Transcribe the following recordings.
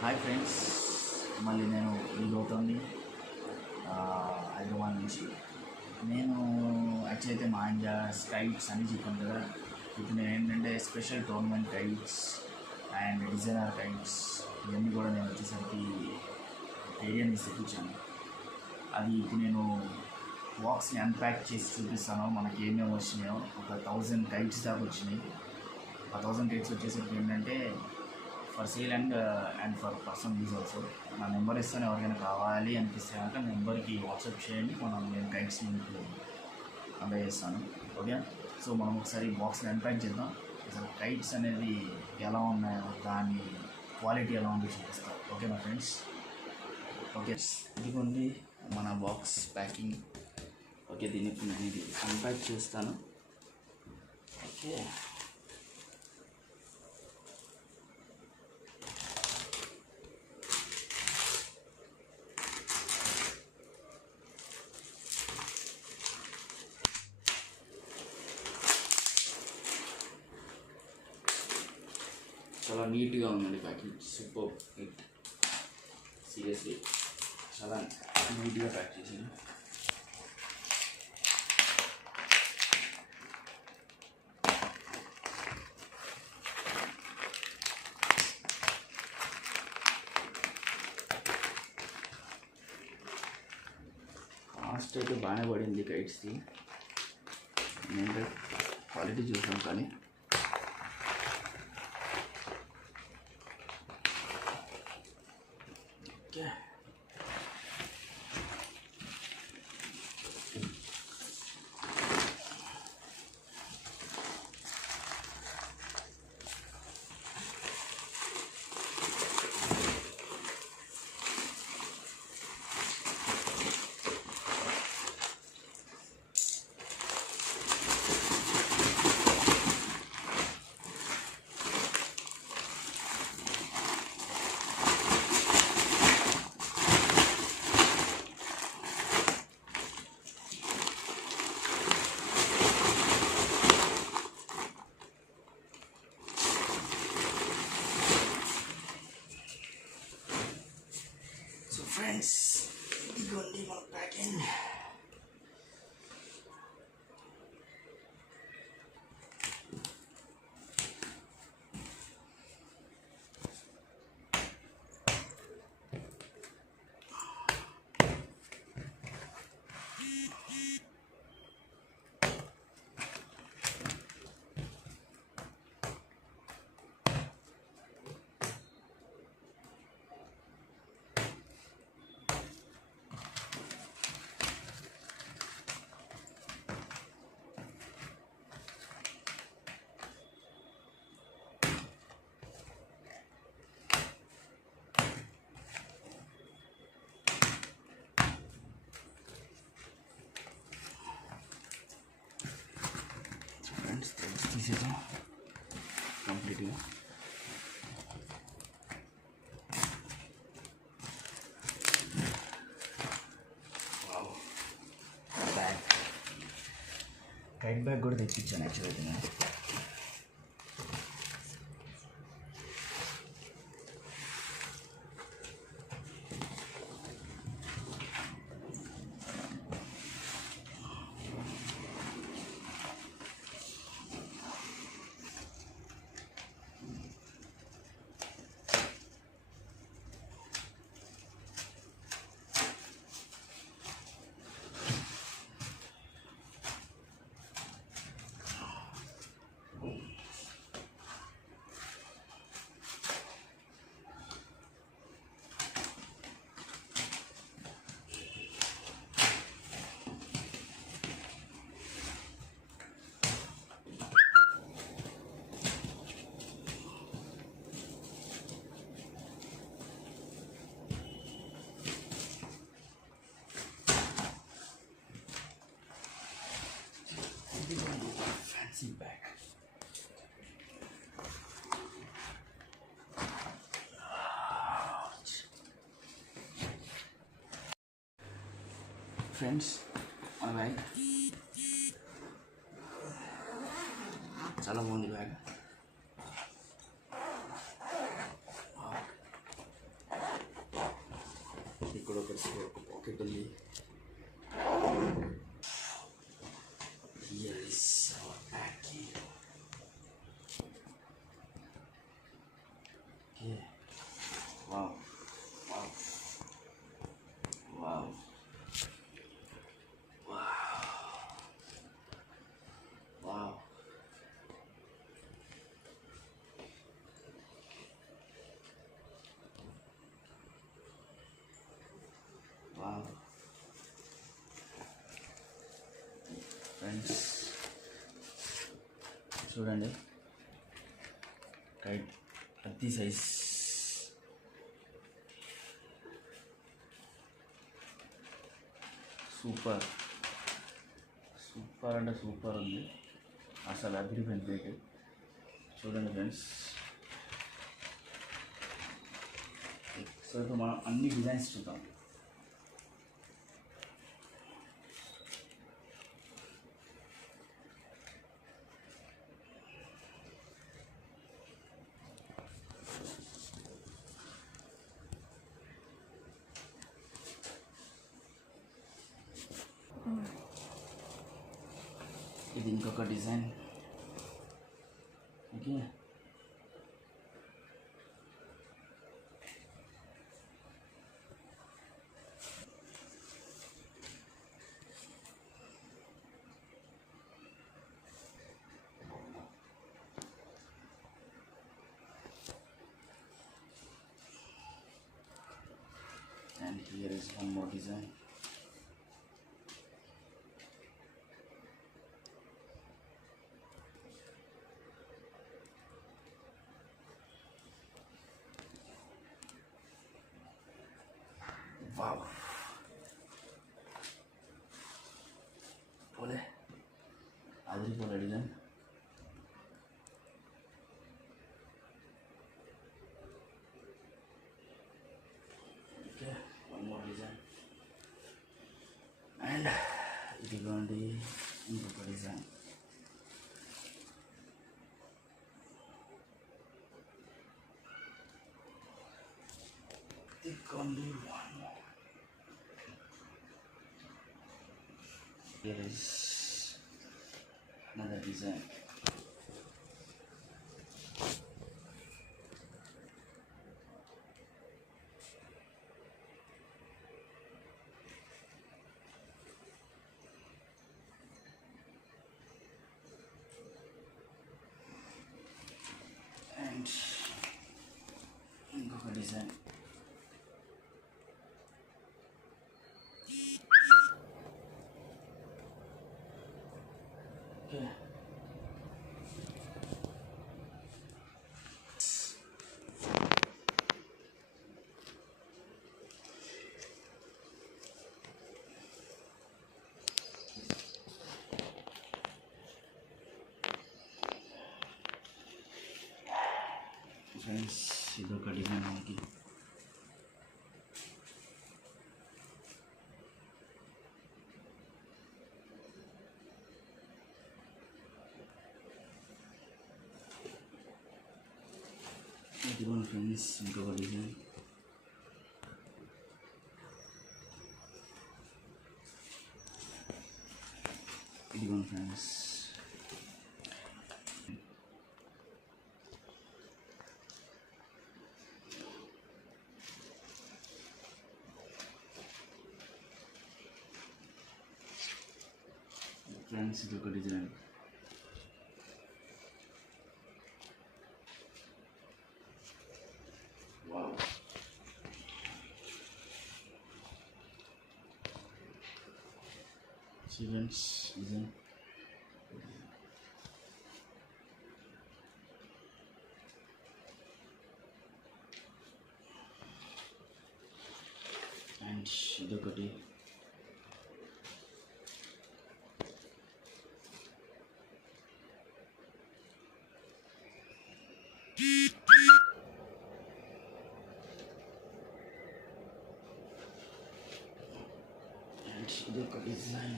Hi friends, మళ్ళీ నేను ఈ గౌతమ్ని హైదరాబాద్ నుంచి. నేను యాక్చువల్ అయితే మా ఇండియా కైట్స్ అని చెప్పాను కదా. ఇప్పుడు నేను ఏంటంటే special tournament kites and designer kites ఇవన్నీ కూడా నేను వచ్చేసరికి ఏరియన్ తెప్పించాను. అది ఇప్పుడు నేను బాక్స్ని అన్ప్యాక్ చేసి చూపిస్తాను. మనకి ఏమేమి వచ్చినాయో ఒక 1000 కైట్స్ దాకా వచ్చినాయి. ఆ 1000 కైట్స్ వచ్చేసరికి ఏంటంటే for sale and for personal use also. నా నెంబర్ ఇస్తాను, ఎవరికైనా కావాలి అనిపిస్తే కనుక నెంబర్కి వాట్సాప్ చేయండి. నేను కైట్స్ మీకు అందజేస్తాను. ఓకే, సో మనం ఒకసారి బాక్స్ని అన్ప్యాక్ చేద్దాం. అసలు కైట్స్ అనేది ఎలా ఉన్నాయో, దాని క్వాలిటీ ఎలా ఉందో చూపిస్తాం. ఓకే నా ఫ్రెండ్స్. ఓకే, ఇదిగోండి మన బాక్స్ ప్యాకింగ్. ఓకే, దీన్ని నేను ఇది అన్ప్యాక్ చేస్తాను. ఓకే, చాలా నీట్గా ఉందండి ప్యాకింగ్. సూపర్ నీట్, సీరియస్లీ చాలా నీట్గా ప్యాక్ చేసాను. కాస్ట్ అయితే బాగానే పడింది కైట్స్కి. నేను క్వాలిటీ చూసాను కానీ ఓకే. ఫ్రెండ్స్, ఇదిగోండి మన ప్యాకింగ్. తీసేద్దాం కంప్లీట్గా. బ్యాగ్, కైట్ బ్యాగ్ కూడా తెప్పించాను యాక్చువల్గా నేను. Fancy bag. ఫ్రెండ్స్, మన బ్యాగ్ చాలా బాగుంది. బ్యాగ్ ఇక్కడ ఒక పాకెట్ ఉంది. Here is our packing. Okay. Wow. Wow. Wow. Wow. Wow. Wow. Friends చూడండి, కైట్ అతి సైజ్, సూపర్ సూపర్ అంటే సూపర్ ఉంది. అసలు అదిరిపోయింది ప్లేట్. చూడండి ఫ్రెండ్స్. సో ఇప్పుడు మనం అన్ని డిజైన్స్ చూద్దాం. ఇది ఇంకొక design. Okay, and here is one more design. Wow. Boleh. Adri boleh design. Okay, one more design. And ఇదిగోండి ఇంకొక డిజైన్. ఇదిగోండి one more. Here is another design. And ఇంకొక డిజైన్. Okay. ఫ్రెండ్స్ ఇదొక డిజైన్ మనకి. ఇదిగోండి ఫ్రెండ్స్ ఇంకొక design. ఇదిగోండి friends. Friends ఇదొక design. Wow. Friends design. And ఇదొకటి. ఇదొక డిజైన్.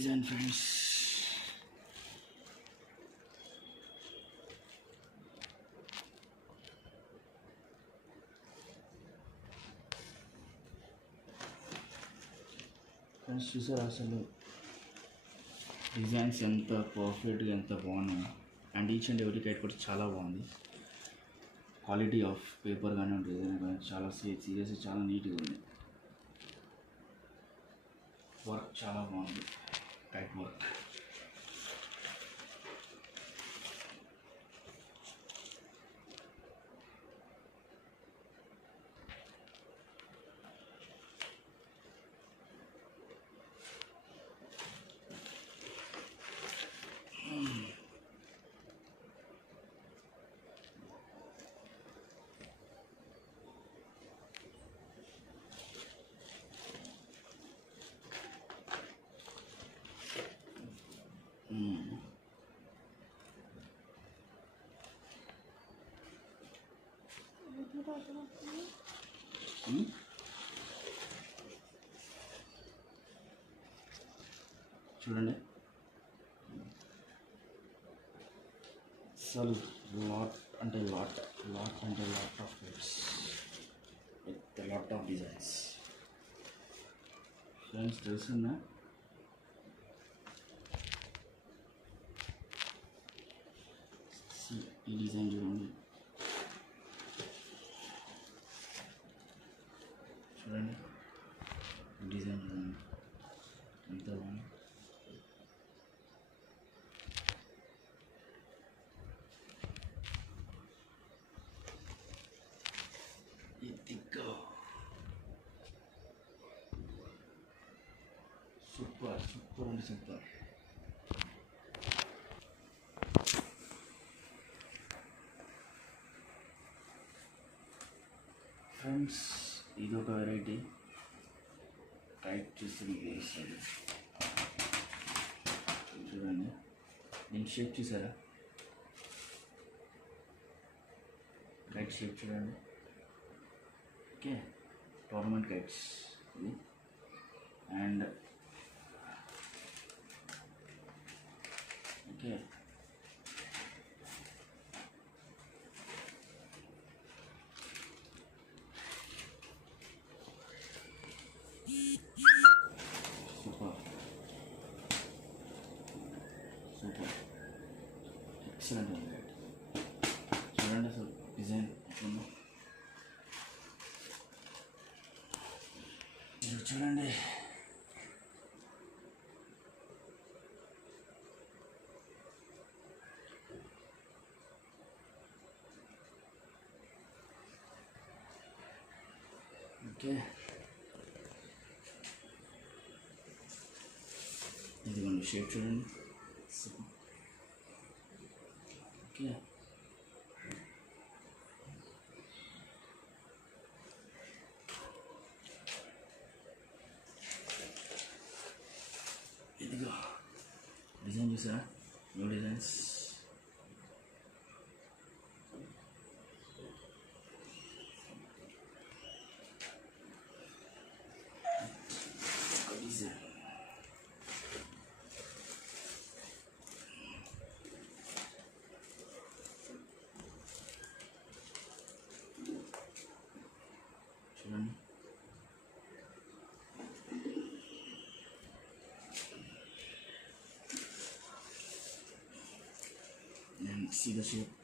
Design friends. ఫ్రెండ్స్ చూసారా అసలు డిజైన్స్ ఎంత పర్ఫెక్ట్గా ఎంత బాగున్నాయి. And each and every kite కూడా చాలా బాగుంది. క్వాలిటీ ఆఫ్ పేపర్ కానీ డిజైన్ కానీ చాలా సీరియస్ చాలా నీట్గా ఉంది. వర్క్ చాలా బాగుంది, కైట్ వర్క్. చూడండి అసలు lot of kites with lot of designs. Friends తెలుసున్నా ఈ డిజైన్ చూడండి, డిజైన్ చూడండి ఎంత బాగుంది. సూపర్ అంటే సూపర్. ఫ్రెండ్స్ ఇది ఒక వెరైటీ కైట్ చూస్తే మీకు తెలుస్తుంది. చూడండి దీని షేప్ చూసారా, కైట్ షేప్ చూడండి. ఓకే, టోర్నమెంట్ కైట్స్ ఇది. అండ్ ఓకే సూపర్ ఎక్సలెంట్ ఉంది. చూడండి అసలు డిజైన్ ఎట్లుందో చూడండి. ఓకే ఇదిగోండి షేప్ చూడండి. ఓకే ఇదిగో డిజైన్ చూసారా, న్యూ డిజైన్స్. చూడండి and see the shape.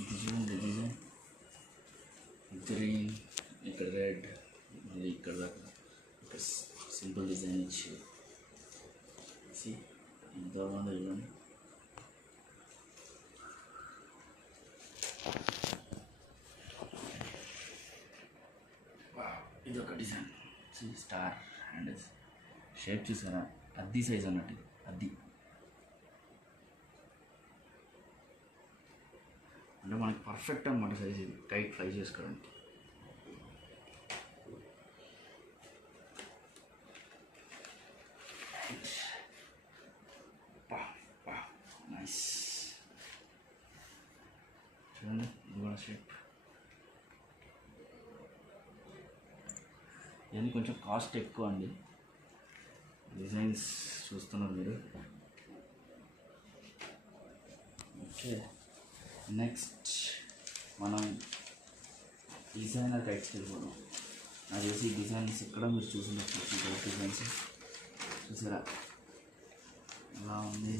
ఇది చూడండి డిజైన్, గ్రీన్ ఇక్కడ రెడ్ మళ్ళీ ఇక్కడ దాకా ఒక సింపుల్ డిజైన్ ఇచ్చి ఎంత బాగుందో చూడండి. ఇది ఒక డిజైన్ స్టార్ అండ్ షేప్ చూసారా, అద్ది సైజ్ అన్నట్టు, అద్ది అంటే మనకి పర్ఫెక్ట్ అనమాట సైజ్. ఇది కైట్ ఫ్లై చేసుకోవడానికి ఇవన్నీ కొంచెం కాస్ట్ ఎక్కువ అండి. డిజైన్స్ చూస్తున్నారు మీరు. ఓకే, నెక్స్ట్ మనం డిజైనర్ కైట్స్కి వెళ్ళిపోదాం. నాకు తెలిసి ఈ డిజైన్స్ ఇక్కడ మీరు చూసినట్టు డిజైన్స్ చూసారా ఎలా ఉంది.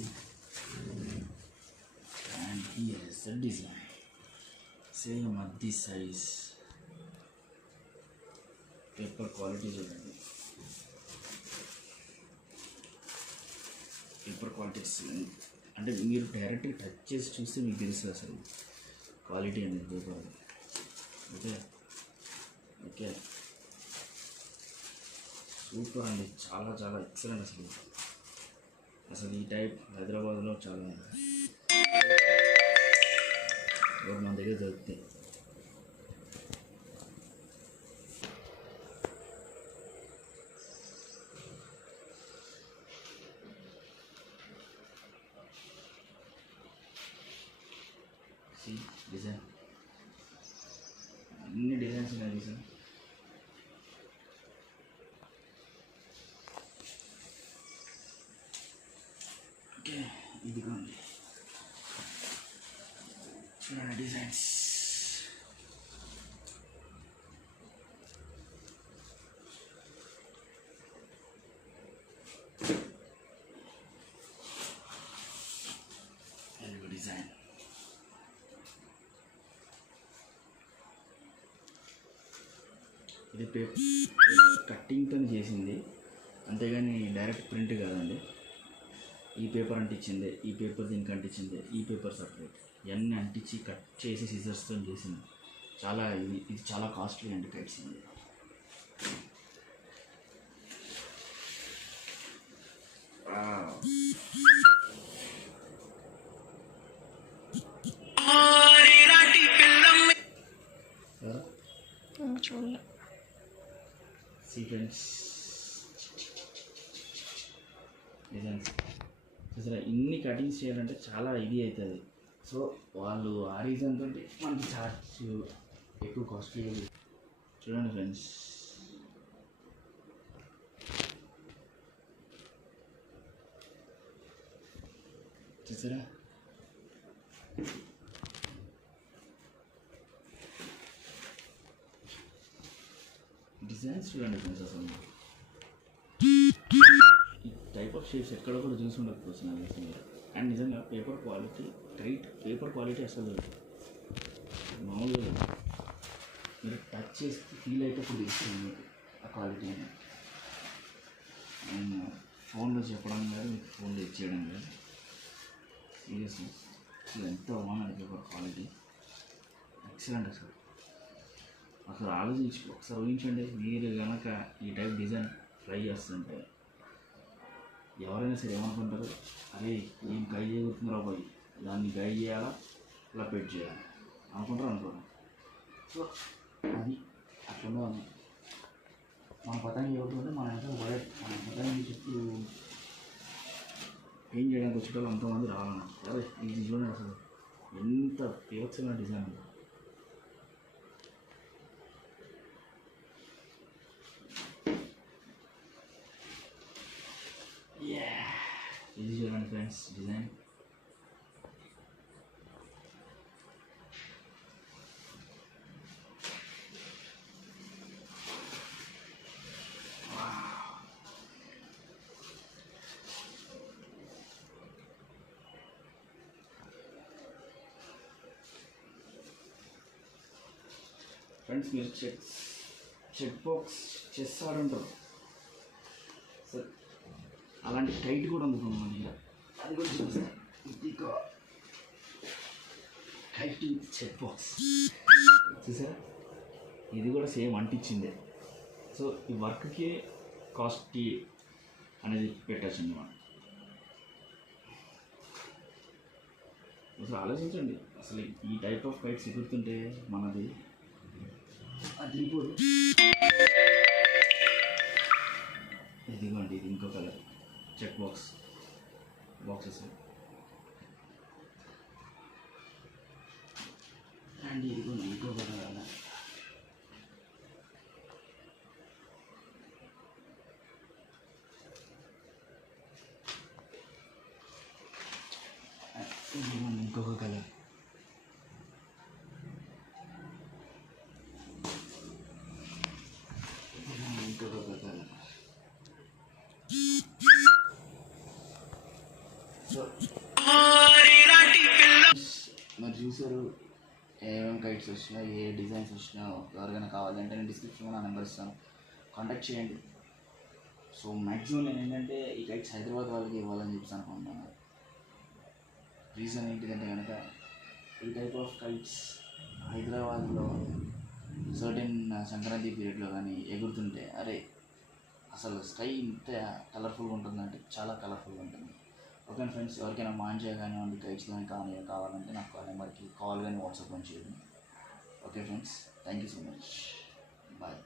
And here is the design, same అది సైజ్. పేపర్ క్వాలిటీ చూడండి, పేపర్ క్వాలిటీ అంటే మీరు డైరెక్ట్గా టచ్ చేసి చూస్తే మీకు తెలుస్తుంది అసలు క్వాలిటీ అనేది పేపర్. ఓకే ఓకే, సూపర్ అండి, చాలా చాలా ఎక్సలెంట్. అసలు ఈ టైప్ హైదరాబాద్లో చాలా మన దగ్గర దొరుకుతాయి. డిజైన్ అన్ని డిజైన్స్ ఉన్నాయి డిజైన్. ఓకే, ఇదిగోండి చూడండి డిజైన్స్. డిజైన్ ఇది పేపర్ కట్టింగ్తో చేసింది, అంతేగాని డైరెక్ట్ ప్రింట్ కాదండి. ఈ పేపర్ అంటించింది, ఈ పేపర్ దీనికి అంటించింది, ఈ పేపర్ సపరేట్, ఇవన్నీ అంటించి కట్ చేసి సిజర్స్తో చేసింది. చాలా ఇది చాలా కాస్ట్లీ అండి కైట్స్. చూడండి సీక్వెన్స్ డిజైన్స్ చూసారా. ఇన్ని కటింగ్స్ చేయాలంటే చాలా ఇది అవుతుంది. సో వాళ్ళు ఆ రీజన్ తోటి మనకి చార్జ్ ఎక్కువ కాస్ట్లీ. చూడండి ఫ్రెండ్స్, చూసారా డిజైన్స్ చూడండి ఫ్రెండ్స్. అసలు ఈ టైప్ ఆఫ్ షేప్స్ ఎక్కడ కూడా చూసి ఉండకపోవచ్చు నాకు తెలిసి మీరు. అండ్ నిజంగా paper quality tight, paper quality అసలు మామూలుగా మీరు టచ్ చేసి ఫీల్ అయ్యేటప్పుడు తెలుస్తుంది మీకు ఆ క్వాలిటీ అని. అండ్ ఫోన్లో చెప్పడం కాదు, మీకు ఫోన్లో ఇచ్చేయడం కాదు, సీరియస్లీ అసలు ఎంత బాగుంది పేపర్ క్వాలిటీ, ఎక్సలెంట్. అసలు ఆలోచించి ఒకసారి ఊహించండి, మీరు కనుక ఈ టైప్ డిజైన్ ట్రై చేస్తుంటే ఎవరైనా సరే ఏమనుకుంటారు, అరే ఏం గైడ్ చేయబోతుందో పోయి దాన్ని గైడ్ చేయాలా లపెట్ చేయాలి అనుకుంటారు. సో అది అట్లా మన పతంగి ఎవరుంటే మన వెనక మన పతంగి చుట్టూ ఏం చేయడానికి వచ్చేటోళ్ళు అంతమంది రావాలన్నా. అరే ఇది చూడండి అసలు ఎంత పేవచ్చమైన డిజైన్ ఉంది. ఇది చూడండి ఫ్రెండ్స్ డిజైన్. ఫ్రెండ్స్ మీరు చెక్ బాక్స్ చెస్ ఆడుంటారు సార్, అలాంటి టైట్ కూడా అందుకున్నాం మన దగ్గర. అది కూడా చూపిస్తాను. ఇదిగో టైట్ చెక్ బాక్స్ చూసారా, ఇది కూడా సేమ్ అంటించిందే. సో ఈ వర్క్కి కాస్ట్కి అనేది పెట్టచ్చండి మనం. అసలు ఆలోచించండి, అసలు ఈ టైప్ ఆఫ్ కైట్స్ ఎగురుతుంటే మనది అదిరిపోదు. ఇదిగోండి, ఇది ఇంకో కలర్ చెక్ బాక్సెస్. అండ్ ఇదిగోండి ఇంకో కలర్. చూసారు. ఏమేమి కైట్స్ వచ్చినా, ఏ డిజైన్స్ వచ్చినా ఎవరికైనా కావాలంటే నేను డిస్క్రిప్షన్లో నా నెంబర్ ఇస్తాను, కాంటాక్ట్ చేయండి. సో మ్యాక్సిమం నేను ఏంటంటే ఈ కైట్స్ హైదరాబాద్ వాళ్ళకి ఇవ్వాలని చెప్పి అనుకుంటున్నాను. రీజన్ ఏంటిదంటే కనుక ఈ టైప్ ఆఫ్ కైట్స్ హైదరాబాద్లో సర్టెన్ సంక్రాంతి పీరియడ్లో కానీ ఎగురుతుంటే అరే అసలు స్కై ఇంత కలర్ఫుల్గా ఉంటుందంటే చాలా కలర్ఫుల్గా ఉంటుంది. ఓకే ఫ్రెండ్స్, ఎవరికైనా మాంజా కానివ్వండి, కైట్స్ కానీ కావాలంటే నాకు ఆ నెంబర్కి కాల్ కానీ వాట్సాప్ కానీ చేయండి. Okay friends, thank you so much, bye.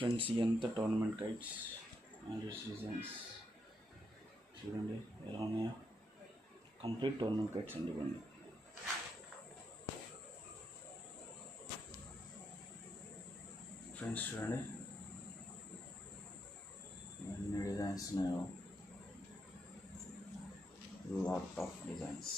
Friends, ఎంత టోర్నమెంట్ కైట్స్ అండ్ డిజైన్స్ చూడండి ఎలా ఉన్నాయో. కంప్లీట్ టోర్నమెంట్ కైట్స్ అండి ఇవ్వండి. ఫ్రెండ్స్ చూడండి ఎన్ని డిజైన్స్ ఉన్నాయో, లాట్ ఆఫ్ డిజైన్స్.